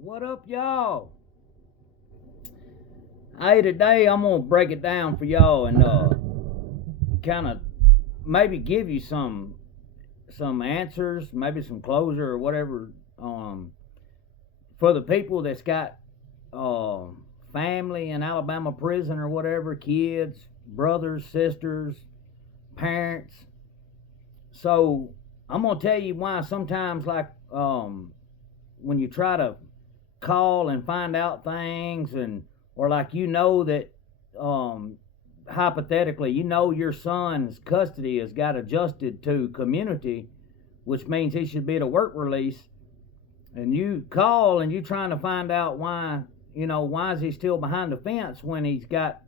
What up, y'all? Hey, today I'm gonna break it down for y'all and kind of maybe give you some answers, maybe some closure or whatever for the people that's got uh, family in Alabama prison or whatever, kids, brothers, sisters, parents. So I'm gonna tell you why sometimes like when you try to call and find out things and or like that um hypothetically your son's custody has got adjusted to community, which means he should be at a work release, and you call and you trying to find out why is he still behind the fence when he's got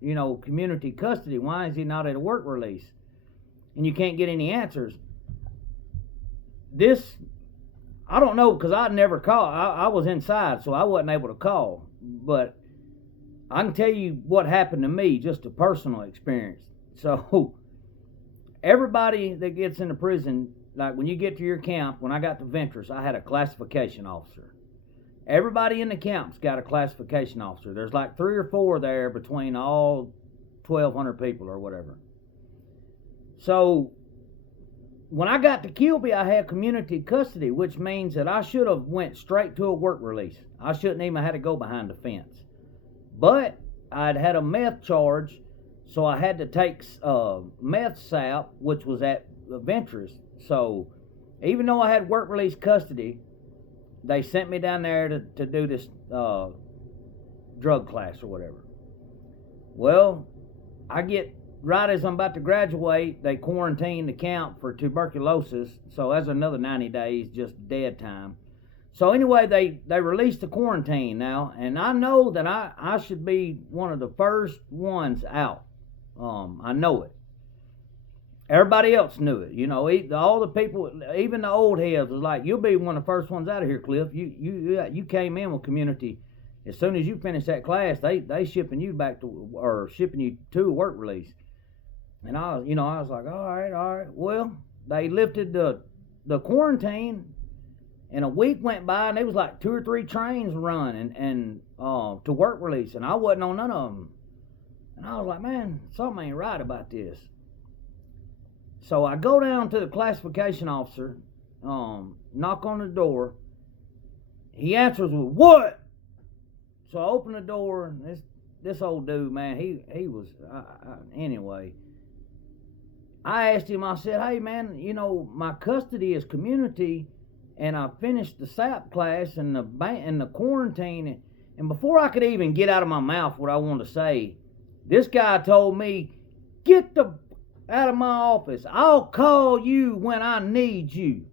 community custody. Why is he not at a work release? And you can't get any answers. This, I don't know, because I never called. I was inside, so I wasn't able to call. But I can tell you what happened to me, just a personal experience. So, everybody that gets into prison, like when you get to your camp, when I got to Ventress, I had a classification officer. Everybody in the camp's got a classification officer. There's like 3 or 4 there between all 1,200 people or whatever. So, when I got to Kilby, I had community custody, which means that I should have went straight to a work release. I shouldn't even have had to go behind the fence. But I'd had a meth charge, so I had to take meth sap, which was at Ventress. So even though I had work release custody, they sent me down there to do this drug class or whatever. Well, I get right as I'm about to graduate, they quarantine the camp for tuberculosis, so that's another 90 days, just dead time. So anyway, they released the quarantine now, and I know that I should be one of the first ones out. I know it. Everybody else knew it. All the people, even the old heads, was like, "You'll be one of the first ones out of here, Cliff. You came in with community. As soon as you finish that class, they shipping you back to or shipping you to a work release." And I was like, all right. Well, they lifted the quarantine, and a week went by, and there was like 2 or 3 trains running and to work release, and I wasn't on none of them. And I was like, man, something ain't right about this. So I go down to the classification officer, knock on the door. He answers with, "What?" So I open the door, and this old dude, man, he was anyway. I asked him, I said, "Hey, man, my custody is community, and I finished the SAP class and the quarantine." And before I could even get out of my mouth what I wanted to say, this guy told me, "Get out of my office. I'll call you when I need you."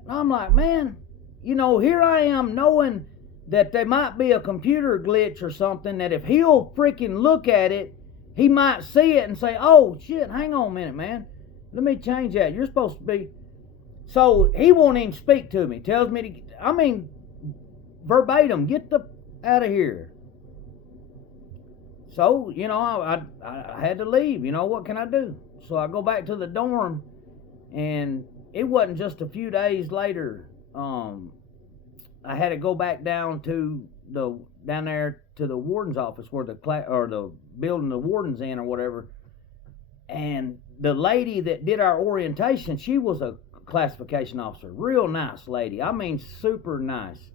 And I'm like, man, here I am knowing that there might be a computer glitch or something, that if he'll freaking look at it, he might see it and say, "Oh, shit, hang on a minute, man. Let me change that. You're supposed to be..." So he won't even speak to me. Tells me verbatim, "Get out of here." So, I had to leave. What can I do? So I go back to the dorm, and it wasn't just a few days later. I had to go back down there to the warden's office where the building the warden's in or whatever. And the lady that did our orientation, she was a classification officer. Real nice lady. I mean, super nice.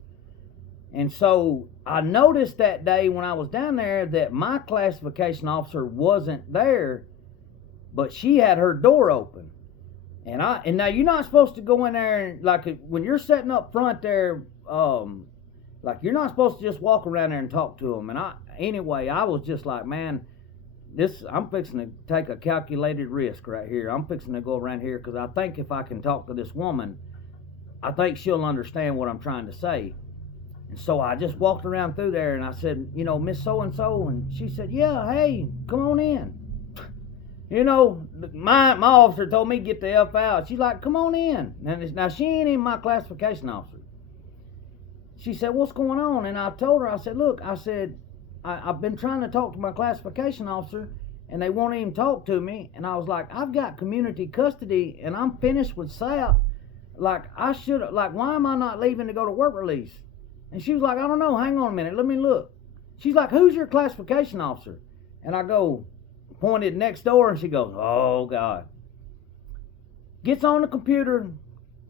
And so I noticed that day when I was down there that my classification officer wasn't there, but she had her door open. And now you're not supposed to go in there and, like, when you're setting up front there, like, you're not supposed to just walk around there and talk to them. And I was just like, man, I'm fixing to take a calculated risk right here. I'm fixing to go around here because I think if I can talk to this woman, I think she'll understand what I'm trying to say. And so I just walked around through there, and I said, "Miss So-and-so," and she said, "Yeah, hey, come on in." My officer told me to get the F out. She's like, "Come on in." Now she ain't even my classification officer. She said, "What's going on?" And I told her, I said, "Look," I said, I've been trying to talk to my classification officer, and they won't even talk to me." And I was like, "I've got community custody, and I'm finished with SAP. Like, I should have, like, why am I not leaving to go to work release? And she was like, I don't know, hang on a minute, let me look. She's like, who's your classification officer? And I go, pointed next door, and she goes, oh, God. Gets on the computer,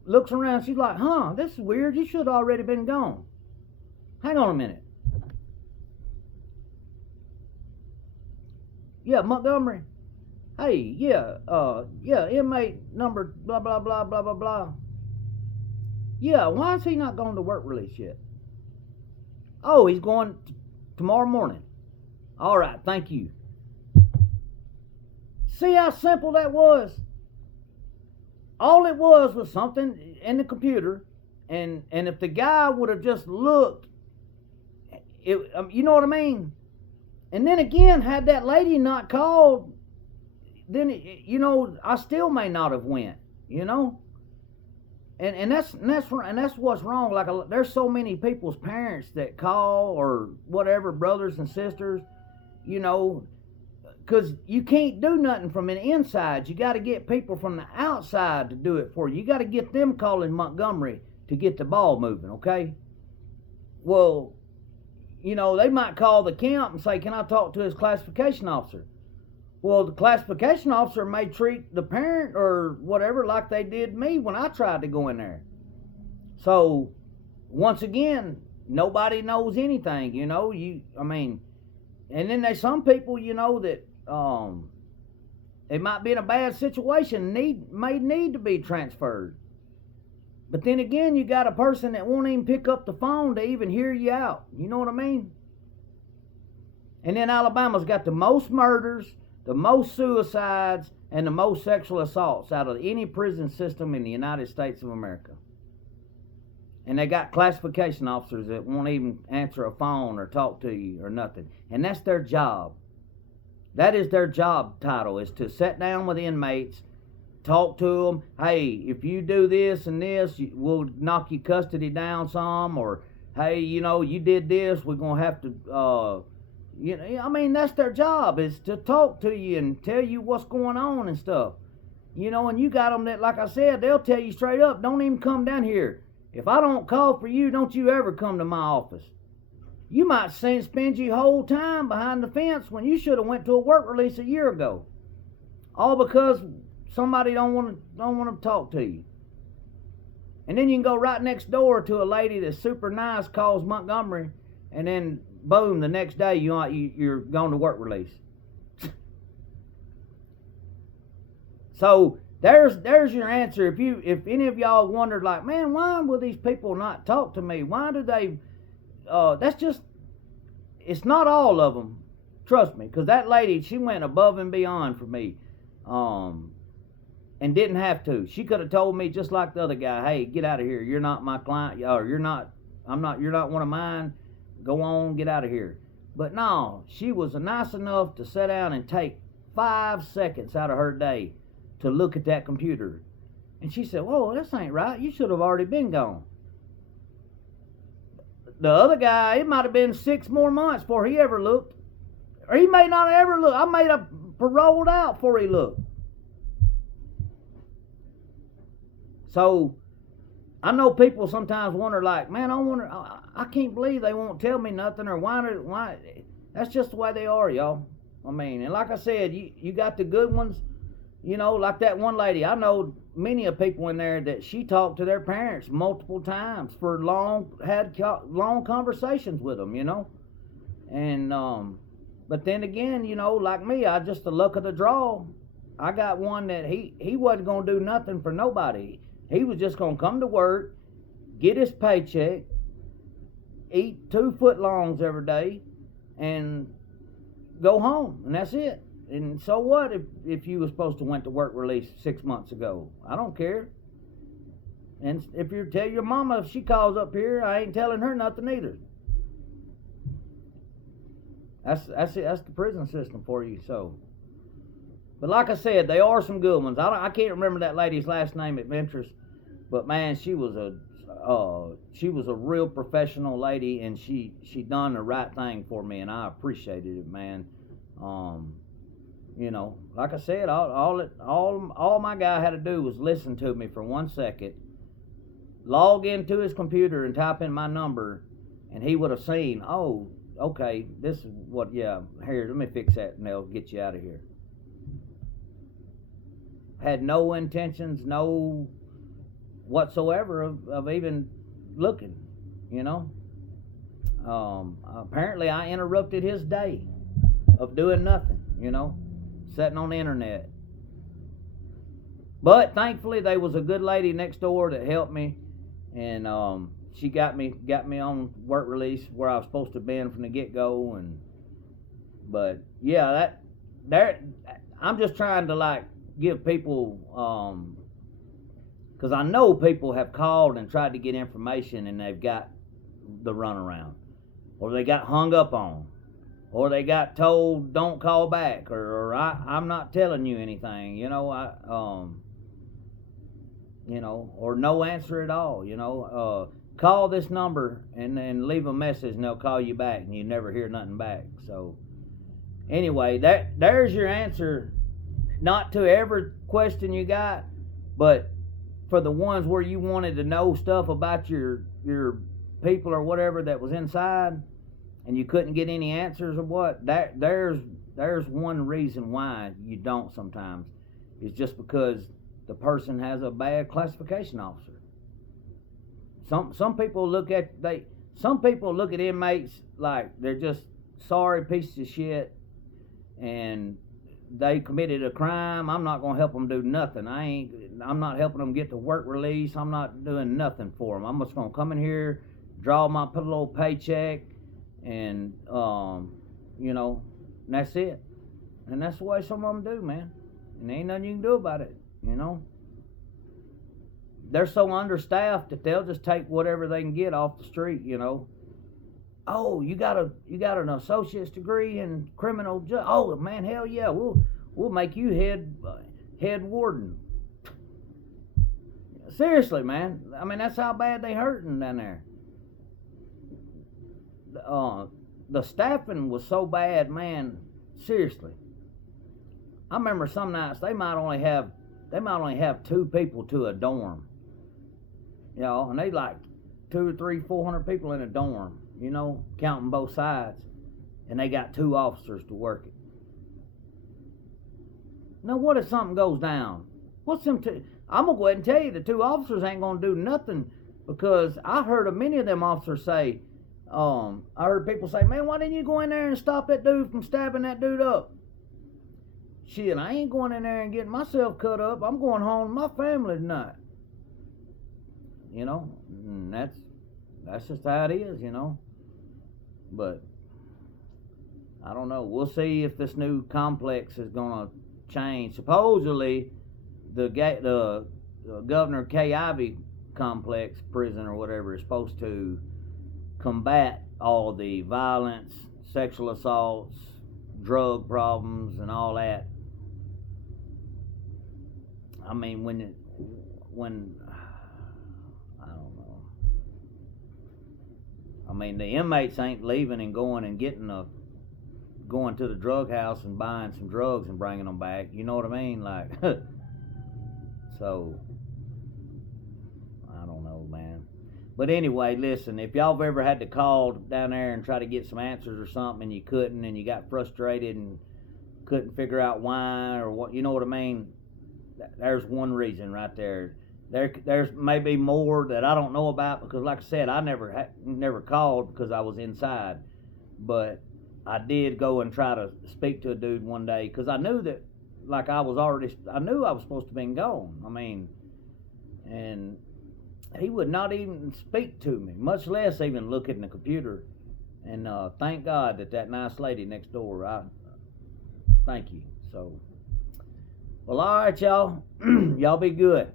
looks around, she's like, this is weird, you should have already been gone. Hang on a minute. Yeah, Montgomery. Hey, yeah, inmate number blah, blah, blah, blah, blah, blah. Yeah, why is he not going to work release yet? Oh, he's going tomorrow morning. All right, thank you. See how simple that was? All it was something in the computer, and if the guy would have just looked, you know what I mean? And then again, had that lady not called, then I still may not have went, And that's what's wrong. Like, there's so many people's parents that call, or whatever, brothers and sisters, because you can't do nothing from the inside. You got to get people from the outside to do it for you. You got to get them calling Montgomery to get the ball moving, okay? Well, they might call the camp and say, can I talk to his classification officer? Well, the classification officer may treat the parent or whatever like they did me when I tried to go in there. So, once again, nobody knows anything, and then there's some people, that they might be in a bad situation, may need to be transferred. But then again, you got a person that won't even pick up the phone to even hear you out. You know what I mean? And then Alabama's got the most murders, the most suicides, and the most sexual assaults out of any prison system in the United States of America. And they got classification officers that won't even answer a phone or talk to you or nothing. And that's their job. That is their job title, is to sit down with inmates, talk to them. Hey, if you do this and this, we'll knock your custody down some. Or, hey, you did this, we're going to have to... that's their job, is to talk to you and tell you what's going on and stuff. And you got them that, like I said, they'll tell you straight up, don't even come down here. If I don't call for you, don't you ever come to my office. You might spend your whole time behind the fence when you should have went to a work release a year ago. All because somebody don't want to talk to you. And then you can go right next door to a lady that's super nice, calls Montgomery, and then boom, the next day you're going to work release. So there's your answer. If any of y'all wondered, like, man, why will these people not talk to me? Why do they? It's not all of them. Trust me, because that lady, she went above and beyond for me, and didn't have to. She could have told me just like the other guy, hey, get out of here. You're not my client, or you're not one of mine. Go on, get out of here. But no, she was nice enough to sit down and take 5 seconds out of her day to look at that computer. And she said, whoa, this ain't right. You should have already been gone. The other guy, it might have been 6 more months before he ever looked. Or he may not have ever looked. I may have paroled out before he looked. So, I know people sometimes wonder, like, man, I can't believe they won't tell me nothing, or why. That's just the way they are, y'all. And like I said, you got the good ones, like that one lady. I know many of people in there that she talked to their parents multiple times had long conversations with them, And, but then again, like me, I just the luck of the draw. I got one that he wasn't going to do nothing for nobody. He was just going to come to work, get his paycheck, eat 2 footlongs every day, and go home. And that's it. And so what if you were supposed to went to work release 6 months ago? I don't care. And if you tell your mama, if she calls up here, I ain't telling her nothing either. That's it. That's the prison system for you. So, but like I said, they are some good ones. I can't remember that lady's last name at Ventures, but man, she was a real professional lady, and she done the right thing for me, and I appreciated it, man. Like I said, all my guy had to do was listen to me for 1 second, log into his computer and type in my number, and he would have seen, oh, okay, this is what, yeah, here, let me fix that, and they'll get you out of here. Had no intentions, no whatsoever of even looking, you know. Apparently I interrupted his day of doing nothing, you know, sitting on the internet. But thankfully there was a good lady next door that helped me, and she got me on work release where I was supposed to have been from the get-go. And but yeah, I'm just trying to like give people, because I know people have called and tried to get information and they've got the runaround, or they got hung up on, or they got told don't call back, or I'm not telling you anything, you know, you know, or no answer at all, you know. Call this number and leave a message and they'll call you back, and you never hear nothing back. So anyway, there's your answer. Not to every question you got, but for the ones where you wanted to know stuff about your people or whatever that was inside, and you couldn't get any answers or what, there's one reason why you don't sometimes. It's just because the person has a bad classification officer. Some people look at inmates like they're just sorry pieces of shit, and they committed a crime. I'm not going to help them do nothing. I'm not helping them get to work release. I'm not doing nothing for them. I'm just going to come in here, put a little paycheck, and you know, and that's it. And that's the way some of them do, man. And there ain't nothing you can do about it, you know. They're so understaffed that they'll just take whatever they can get off the street, you know. Oh, you got an associate's degree in criminal justice. Oh man, hell yeah, we'll make you head warden. Seriously, man. I mean, that's how bad they hurting down there. The staffing was so bad, man. Seriously, I remember some nights they might only have 2 people to a dorm. You know, and they like 200 or 300, 400 people in a dorm, you know, counting both sides, and they got 2 officers to work it. Now, what if something goes down? I'm gonna go ahead and tell you, the 2 officers ain't gonna do nothing, because I heard of many of them officers say, I heard people say, man, why didn't you go in there and stop that dude from stabbing that dude up? Shit, I ain't going in there and getting myself cut up. I'm going home to my family tonight. You know, and that's just how it is, you know. But I don't know. We'll see if this new complex is going to change. Supposedly, the Governor Kay Ivey complex prison or whatever is supposed to combat all the violence, sexual assaults, drug problems, and all that. I mean, when I don't know. I mean, the inmates ain't leaving and going to the drug house and buying some drugs and bringing them back. You know what I mean? Like, so I don't know, man. But anyway, listen, if y'all have ever had to call down there and try to get some answers or something, and you couldn't, and you got frustrated and couldn't figure out why or what, you know what I mean? There's one reason right there. There's maybe more that I don't know about, because like I said, I never called because I was inside. But I did go and try to speak to a dude one day, because I knew that, like, I knew I was supposed to have been gone. I mean, and he would not even speak to me, much less even look at the computer. And thank God that nice lady next door, thank you. So, well, all right, y'all. Y'all be good.